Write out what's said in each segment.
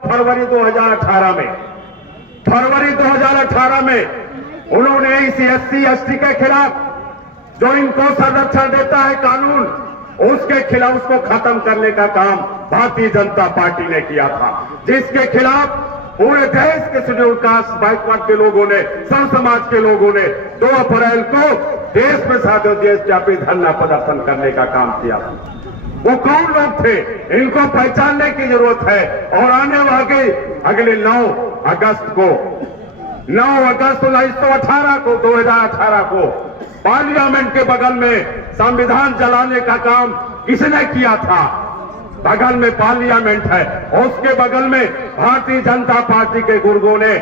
फरवरी 2018 में उन्होंने इस SC ST के खिलाफ जो इनको संरक्षण देता है कानून, उसके खिलाफ उसको खत्म करने का काम भारतीय जनता पार्टी ने किया था, जिसके खिलाफ पूरे देश के शेड्यूल कास्ट बैकवर्ड के लोगों ने, सर्व समाज के लोगों ने 2 अप्रैल को देश में साथ देशव्यापी धरना प्रदर्शन करने का काम किया था। वो कौन लोग थे, इनको पहचानने की जरूरत है। और आने वाले अगले 9 अगस्त 1918 को 2018 को पार्लियामेंट के बगल में संविधान जलाने का काम किसने किया था? बगल में पार्लियामेंट है और उसके बगल में भारतीय जनता पार्टी के गुर्गों ने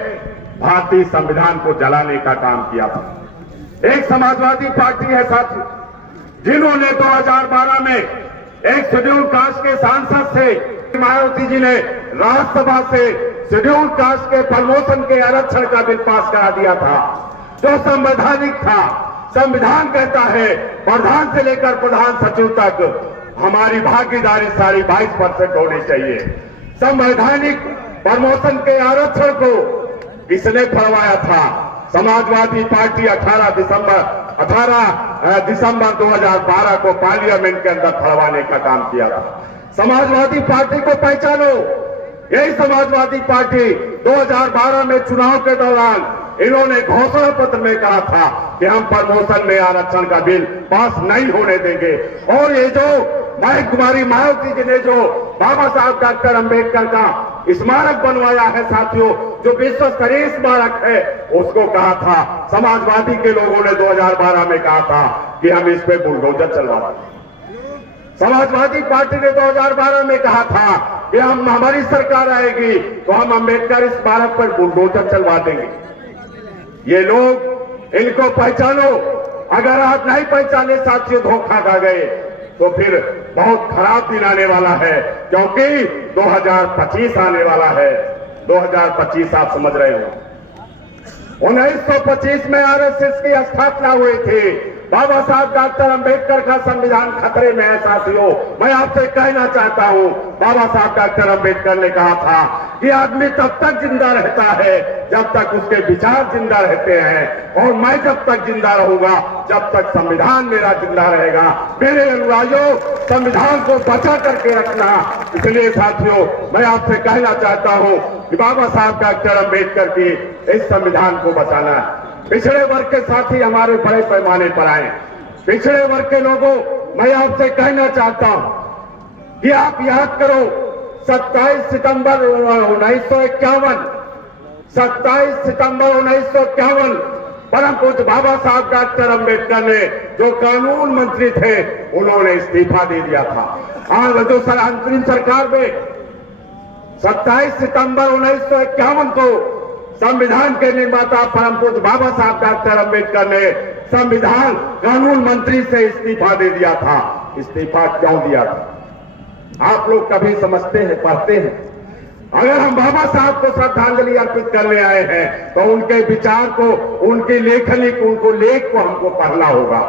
भारतीय संविधान को जलाने का काम किया था। एक समाजवादी पार्टी है साथी, जिन्होंने 2012 में एक शेड्यूल कास्ट के सांसद से मायावती जी ने राज्यसभा से शेड्यूल कास्ट के प्रमोशन के आरक्षण का बिल पास करा दिया था, जो संवैधानिक था। संविधान कहता है प्रधान से लेकर प्रधान सचिव तक हमारी भागीदारी 22.5% होनी चाहिए। संवैधानिक प्रमोशन के आरक्षण को किसने फरमाया था? समाजवादी पार्टी 18 दिसंबर 2012 को पार्लियामेंट के अंदर फरमाने का काम किया था। समाजवादी पार्टी को पहचानो। यही समाजवादी पार्टी 2012 में चुनाव के दौरान इन्होंने घोषणा पत्र में कहा था कि हम प्रमोशन में आरक्षण का बिल पास नहीं होने देंगे। और ये जो कुमारी मायावती जी ने जो बाबा साहब डॉक्टर अंबेडकर का स्मारक बनवाया है साथियों, जो विश्व स्तरीय स्मारक है, उसको कहा था, समाजवादी के लोगों ने 2012 में कहा था कि हम इस पे बुलडोजर चलवाएंगे। समाजवादी पार्टी ने 2012 में कहा था कि हम हमारी सरकार आएगी तो हम अंबेडकर स्मारक पर बुलडोजर चलवा देंगे। ये लोग, इनको पहचानो। अगर आप नहीं पहचाने साथियों, धोखा खा गए तो फिर बहुत खराब दिन आने वाला है, क्योंकि 2025 आने वाला है। 2025 आप समझ रहे हो। 1925 में RSS की स्थापना हुई थी। बाबा साहब डॉक्टर अंबेडकर का संविधान खतरे में है साथियों। मैं आपसे कहना चाहता हूं, बाबा साहब डॉक्टर अंबेडकर ने कहा था कि आदमी तब तक जिंदा रहता है जब तक उसके विचार जिंदा रहते हैं, और मैं जब तक जिंदा रहूंगा जब तक संविधान मेरा जिंदा रहेगा। मेरे अनुयायियों, संविधान को बचा करके रखना। इसलिए साथियों, मैं आपसे कहना चाहता हूं कि बाबा साहब डॉक्टर अंबेडकर की इस संविधान को बचाना है। पिछड़े वर्ग के साथी हमारे बड़े पैमाने पर आए। पिछड़े वर्ग के लोगों, मैं आपसे कहना चाहता हूं कि आप याद करो 27 सितंबर 1951 परम पूज्य बाबा साहब डॉक्टर अंबेडकर ने, जो कानून मंत्री थे, उन्होंने इस्तीफा दे दिया था। आज जो अंतरिम सरकार में 27 सितंबर 1951 को संविधान के निर्माता परम पूज्य बाबा साहब डॉक्टर अंबेडकर ने संविधान कानून मंत्री से इस्तीफा दे दिया था। इस्तीफा क्यों दिया था? आप लोग कभी समझते हैं, पढ़ते हैं? अगर हम बाबा साहब को श्रद्धांजलि अर्पित करने आए हैं तो उनके विचार को, उनकी लेखनी को, उनको लेख को हमको पढ़ना होगा।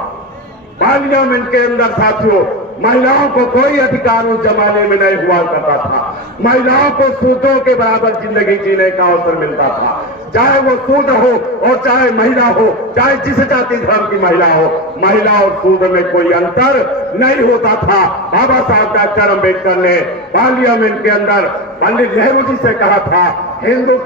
पार्लियामेंट के अंदर साथियों, महिलाओं को कोई अधिकार उस जमाने में नहीं हुआ करता था। महिलाओं को सूदों के बराबर जिंदगी जीने का अवसर मिलता था, चाहे वो सूद हो और चाहे महिला हो, चाहे जिस जाति धर्म की महिला हो। महिला और सूद में कोई अंतर नहीं होता था। बाबा साहब डॉक्टर अंबेडकर ने पार्लियामेंट के अंदर पंडित नेहरू जी से कहा था, हिंदू